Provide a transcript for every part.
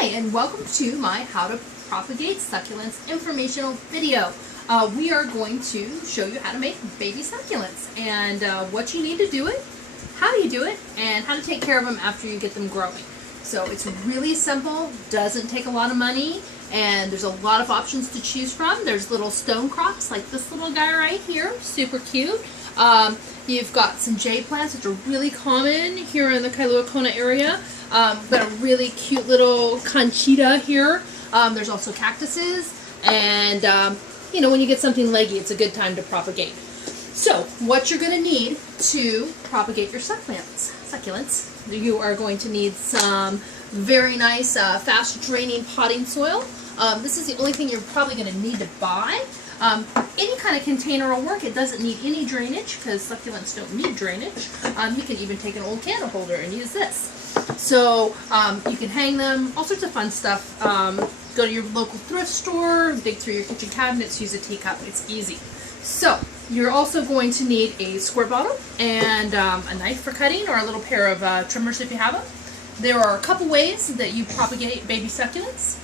Hi, and welcome to my How to Propagate Succulents informational video. We are going to show you how to make baby succulents and what you need to do it, how you do it, and how to take care of them after you get them growing. So it's really simple, doesn't take a lot of money, and there's a lot of options to choose from. There's little stone crops like this little guy right here, super cute. You've got some jade plants, which are really common here in the Kailua Kona area. We've got a really cute little conchita here. There's also cactuses, and you know, when you get something leggy, it's a good time to propagate. So what you're going to need to propagate your succulents, you are going to need some very nice fast draining potting soil. This is the only thing you're probably going to need to buy. Any kind of container will work. It doesn't need any drainage because succulents don't need drainage. You can even take an old candle holder and use this. So you can hang them, all sorts of fun stuff. Go to your local thrift store, dig through your kitchen cabinets, use a teacup. It's easy. So you're also going to need a squirt bottle and a knife for cutting, or a little pair of trimmers if you have them. There are a couple ways that you propagate baby succulents.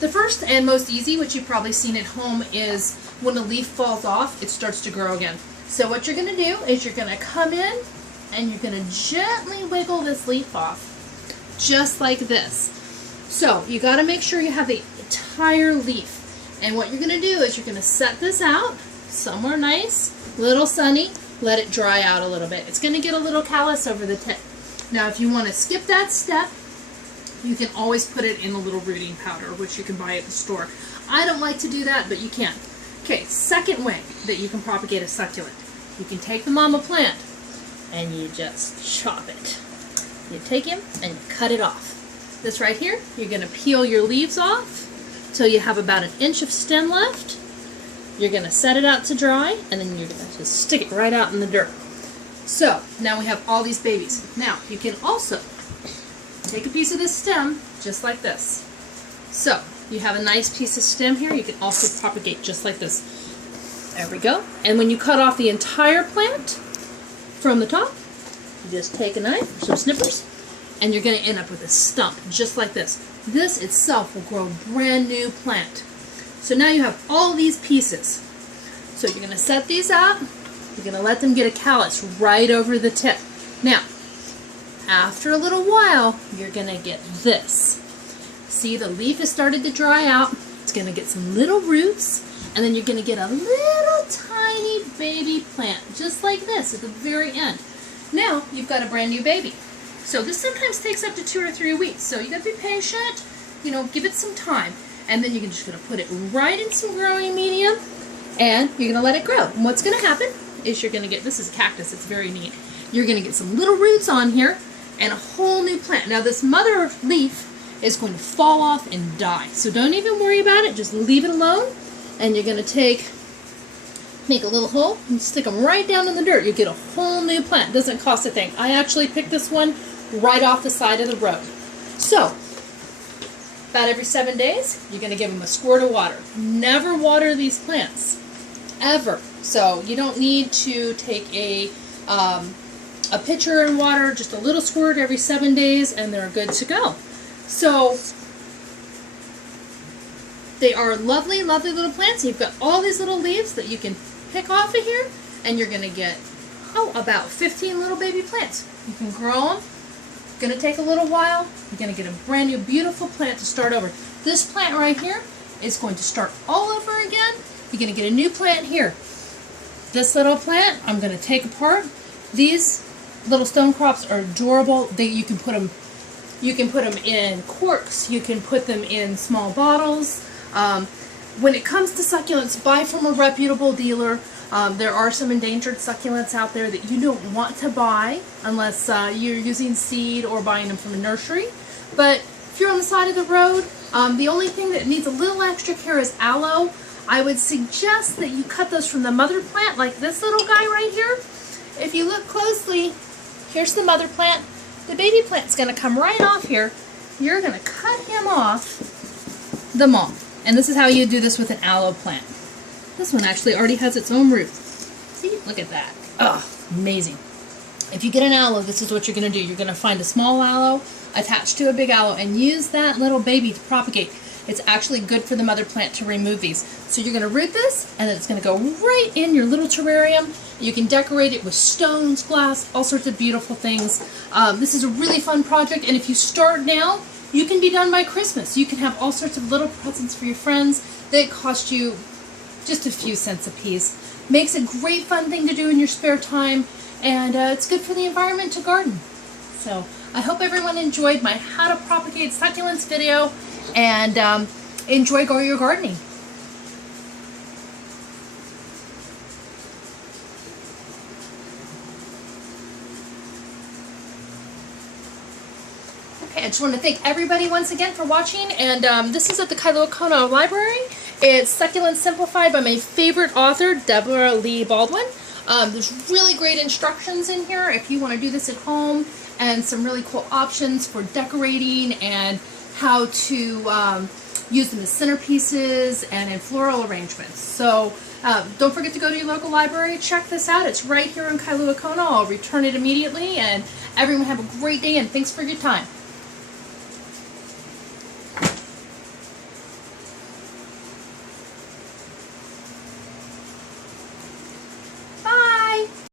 The first and most easy, which you've probably seen at home, is when a leaf falls off, it starts to grow again. So what you're going to do is you're going to come in and you're going to gently wiggle this leaf off, just like this. So you got to make sure you have the entire leaf. And what you're going to do is you're going to set this out somewhere nice, little sunny, let it dry out a little bit. It's going to get a little callus over the tip. Now if you want to skip that step, you can always put it in a little rooting powder, which you can buy at the store. I don't like to do that, but you can. Okay, second way that you can propagate a succulent. You can take the mama plant and you just chop it. You take him and you cut it off. This right here, you're going to peel your leaves off till you have about 1 inch of stem left. You're going to set it out to dry, and then you're going to just stick it right out in the dirt. So now we have all these babies. Now you can also take a piece of this stem, just like this. So you have a nice piece of stem here. You can also propagate just like this. There we go. And when you cut off the entire plant from the top, you just take a knife, some snippers, and you're going to end up with a stump, just like this. This itself will grow a brand new plant. So now you have all these pieces. So you're going to set these out. You're going to let them get a callus right over the tip. Now, after a little while, you're going to get this. See, the leaf has started to dry out. It's going to get some little roots, and then you're going to get a little tiny baby plant, just like this at the very end. Now, you've got a brand new baby. So this sometimes takes up to 2 or 3 weeks, so you got to be patient, you know, give it some time. And then you're just going to put it right in some growing medium, and you're going to let it grow. And what's going to happen is you're going to get, this is a cactus, it's very neat. You're going to get some little roots on here, and a whole new plant. Now this mother leaf is going to fall off and die. So don't even worry about it, just leave it alone. And you're going to make a little hole and stick them right down in the dirt. You get a whole new plant. Doesn't cost a thing. I actually picked this one right off the side of the road. So about every 7 days, you're going to give them a squirt of water. Never water these plants, ever. So you don't need to take a pitcher and water, just a little squirt every 7 days, and they're good to go. So they are lovely, lovely little plants. You've got all these little leaves that you can pick off of here, and you're going to get, about 15 little baby plants. You can grow them. It's going to take a little while. You're going to get a brand new, beautiful plant to start over. This plant right here is going to start all over again. You're going to get a new plant here. This little plant, I'm going to take apart. These little stone crops are adorable. You can put them in corks. You can put them in small bottles. When it comes to succulents, buy from a reputable dealer. There are some endangered succulents out there that you don't want to buy unless you're using seed or buying them from a nursery. But if you're on the side of the road, the only thing that needs a little extra care is aloe. I would suggest that you cut those from the mother plant, like this little guy right here. If you look closely, here's the mother plant. The baby plant's going to come right off here. You're going to cut him off the mom. And this is how you do this with an aloe plant. This one actually already has its own root. See? Look at that. Oh, amazing. If you get an aloe, this is what you're going to do. You're going to find a small aloe, attached to a big aloe and use that little baby to propagate. It's actually good for the mother plant to remove these. So you're going to root this, and then it's going to go right in your little terrarium. You can decorate it with stones, glass, all sorts of beautiful things. This is a really fun project, and if you start now, you can be done by Christmas. You can have all sorts of little presents for your friends that cost you just a few cents a piece. Makes a great fun thing to do in your spare time, and it's good for the environment to garden. So I hope everyone enjoyed my How to Propagate Succulents video, and enjoy your gardening. Okay, I just want to thank everybody once again for watching, and this is at the Kailua Kona Library. It's Succulents Simplified by my favorite author, Deborah Lee Baldwin. There's really great instructions in here if you want to do this at home, and some really cool options for decorating and how to use them as centerpieces and in floral arrangements. So don't forget to go to your local library, check this out. It's right here in Kailua Kona. I'll return it immediately, and everyone have a great day, and thanks for your time.